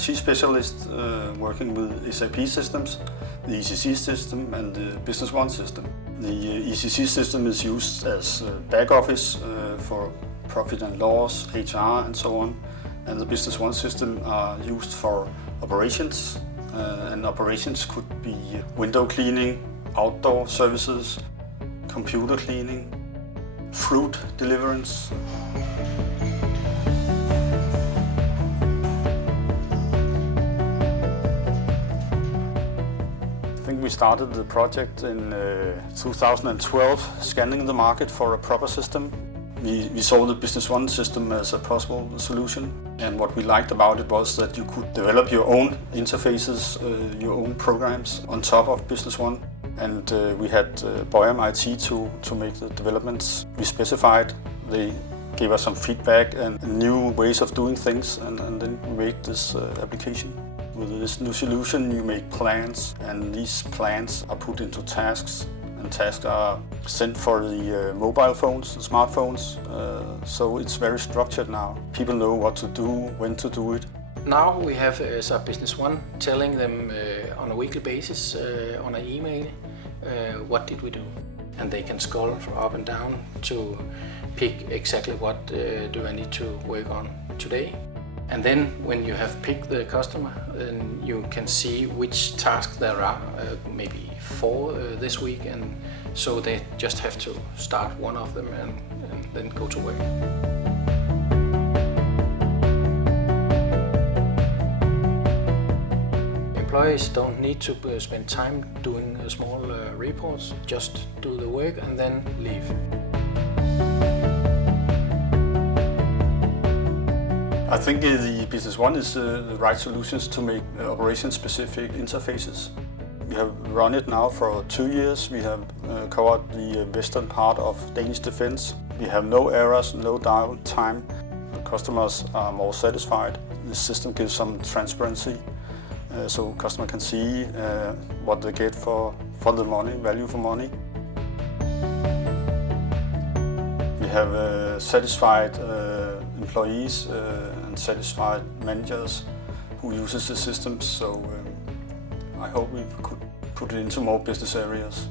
IT specialist working with SAP systems, the ECC system and the Business One system. The ECC system is used as back office for profit and loss, HR and so on. And the Business One system are used for operations. And operations could be window cleaning, outdoor services, computer cleaning, fruit deliverance. I think we started the project in 2012, scanning the market for a proper system. We saw the Business One system as a possible solution, and what we liked about it was that you could develop your own interfaces, your own programs on top of Business One. And we had Boyum IT to make the developments. We specified, they gave us some feedback and new ways of doing things, and then we made this application. With this new solution you make plans, and these plans are put into tasks, and tasks are sent for the mobile phones, the smartphones, so it's very structured now. People know what to do, when to do it. Now we have SAP Business One telling them on a weekly basis on an email what did we do. And they can scroll up and down to pick exactly what do I need to work on today. And then when you have picked the customer, then you can see which tasks there are, maybe 4 this week, and so they just have to start one of them and then go to work. Employees don't need to spend time doing small reports, just do the work and then leave. I think the Business One is the right solutions to make operation-specific interfaces. We have run it now for 2 years. We have covered the western part of Danish defense. We have no errors, no downtime. The customers are more satisfied. The system gives some transparency, so customer can see what they get for the money, value for money. We have satisfied employees and satisfied managers who uses the system, so I hope we could put it into more business areas.